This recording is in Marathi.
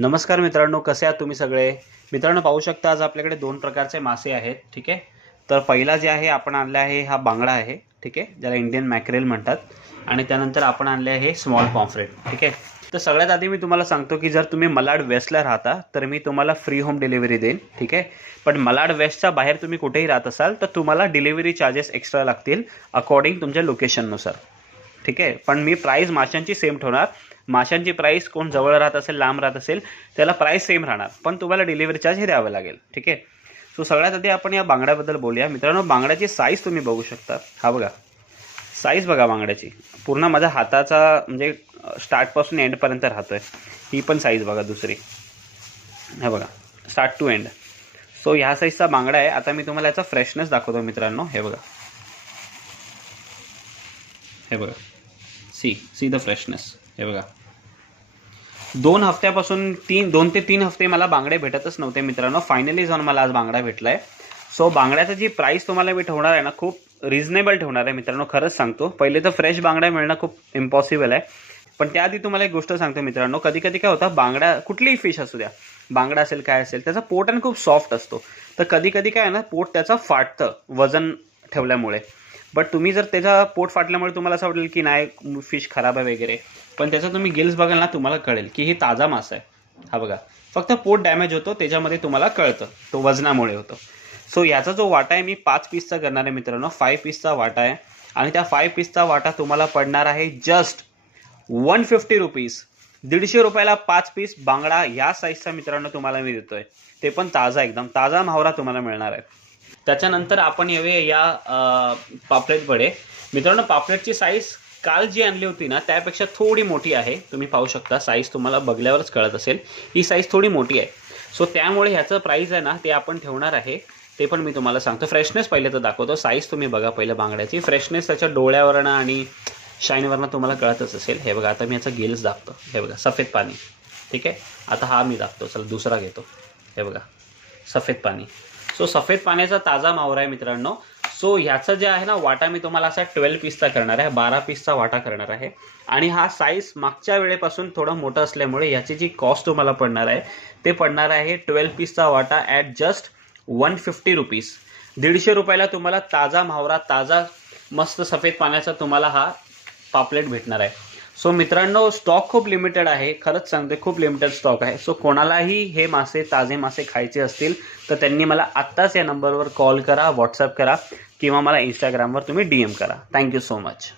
नमस्कार मित्रांनो, कसे आहात तुम्ही सगळे? मित्रांनो, पाहू शकता आज आपल्याकडे दोन प्रकारचे मासे आहेत. ठीक आहे. तर पहिला जे आहे आपण आणला आहे हा बांगडा आहे. ठीक आहे, ज्याला इंडियन मॅक्रेल म्हणतात. आणि त्यानंतर आपण आणले आहे स्मॉल पॉम्फ्रेट. ठीक आहे. तर सगळ्यात आधी मी तुम्हाला सांगतो की जर तुम्ही मलाड वेस्टला राहता तर मी तुम्हाला फ्री होम डिलिव्हरी देईन. ठीक आहे. पण मलाड वेस्टच्या बाहेर तुम्ही कुठेही राहत असाल तर तुम्हाला डिलिव्हरी चार्जेस एक्स्ट्रा लागतील अकॉर्डिंग तुमच्या लोकेशननुसार. ठीक आहे. पण मी प्राईस माशांची सेम ठेवणार. माशांची प्राईस कोण जवळ राहत असेल, लांब राहत असेल, त्याला प्राईस सेम राहणार, पण तुम्हाला डिलिव्हरी चार्ज हे द्यावं लागेल. ठीक आहे. सो सगळ्यात आधी आपण या बांगड्याबद्दल बोलूया. मित्रांनो, बांगड्याची साईज तुम्ही बघू शकता. हा बघा, साईज बघा बांगड्याची. पूर्ण माझ्या हाताचा म्हणजे स्टार्टपासून एंडपर्यंत राहतोय. ही पण साईज बघा दुसरी. हा बघा, स्टार्ट टू एंड. सो ह्या साईजचा बांगडा आहे. आता मी तुम्हाला याचा फ्रेशनेस दाखवतो मित्रांनो. हे बघा, हे बघा, सी द फ्रेशनेस. हे बघा, 2 ते 3 हफ्ते मला बांगडे भेटतच नव्हते मित्रांनो. फायनली जाऊन मला आज बांगडा भेटलाय. सो बांगड्याची जी प्राईस तुम्हाला मी ठेवणार आहे ना, खूप रिझनेबल ठेवणार आहे मित्रांनो. खरंच सांगतो, पहिले तर फ्रेश बांगडा मिळणं खूप इम्पॉसिबल आहे. पण त्याआधी तुम्हाला एक गोष्ट सांगतो मित्रांनो, कधी कधी काय होतं, बांगडा कुठलीही फिश असू द्या, बांगडा असेल काय असेल, त्याचा पोट आणि खूप सॉफ्ट असतो. तर कधी कधी काय आहे ना, पोट त्याचा फाटतं वजन ठेवल्यामुळे. बट तुम्ही जर त्याचा पोट फाटल्यामुळे तुम्हाला असं वाटेल की नाही फिश खराब आहे वगैरे, पण त्याचा तुम्ही गिल्स बघाल ना, तुम्हाला कळेल की ही ताजा मासा आहे. हा बघा, फक्त पोट डॅमेज होतो त्याच्यामध्ये, तुम्हाला कळतं तो वजनामुळे होतो. सो याचा जो वाटा आहे मी 5 पीसचा करणार आहे मित्रांनो. 5 पीसचा वाटा आहे. आणि त्या 5 पीसचा वाटा तुम्हाला पडणार आहे जस्ट 150 रुपीज. 150 रुपयाला 5 पीस बांगडा ह्या साईजचा मित्रांनो तुम्हाला मी देतोय. ते पण ताजा, एकदम ताजा मावरा तुम्हाला मिळणार आहे. त्याच्यानंतर आपण येऊया या पापलेटकडे. मित्रांनो, पापलेटची साईज काल जी आणली होती ना त्यापेक्षा थोडी मोठी आहे. तुम्ही पाहू शकता, साईज तुम्हाला बघल्यावरच कळत असेल, ही साईज थोडी मोठी आहे. सो त्यामुळे ह्याचं प्राईस आहे ना ते आपण ठेवणार आहे. ते पण मी तुम्हाला सांगतो. फ्रेशनेस पहिले तर दाखवतो. साईज तुम्ही बघा पहिलं बांगड्याची. फ्रेशनेस त्याच्या डोळ्यावरनं आणि शाईनवरनं तुम्हाला कळतच असेल. हे बघा, आता मी याचा गिल्स दाखवतो. हे बघा, सफेद पाणी. ठीक आहे. आता हा मी दाखवतो. चला दुसरा घेतो. हे बघा, सफेद पाणी. सो सफेद पाण्याचा ताजा मावरा आहे मित्रांनो. सो ह्याचं जे आहे ना वाटा मी तुम्हाला असा 12 पीसचा करणार आहे. 12 पीसचा वाटा करणार आहे. आणि हा साईज मागच्या वेळेपासून थोडा मोठा असल्यामुळे याची जी कॉस्ट तुम्हाला पडणार आहे ते पडणार आहे 12 पीसचा वाटा ॲट जस्ट 150 रुपीज. 150 रुपयाला तुम्हाला ताजा मावरा, ताजा मस्त सफेद पाण्याचा तुम्हाला हा पापलेट भेटणार आहे. सो मित्रांनो, स्टॉक खूप लिमिटेड आहे. खरंच सांगते, खूप लिमिटेड स्टॉक आहे. सो कोणालाही हे मासे, ताजे मासे खायचे असतील तर त्यांनी मला आत्ताच या नंबरवर कॉल करा, व्हॉट्सअप करा, किंवा मला इंस्टाग्रामवर तुम्ही DM करा. Thank you so much.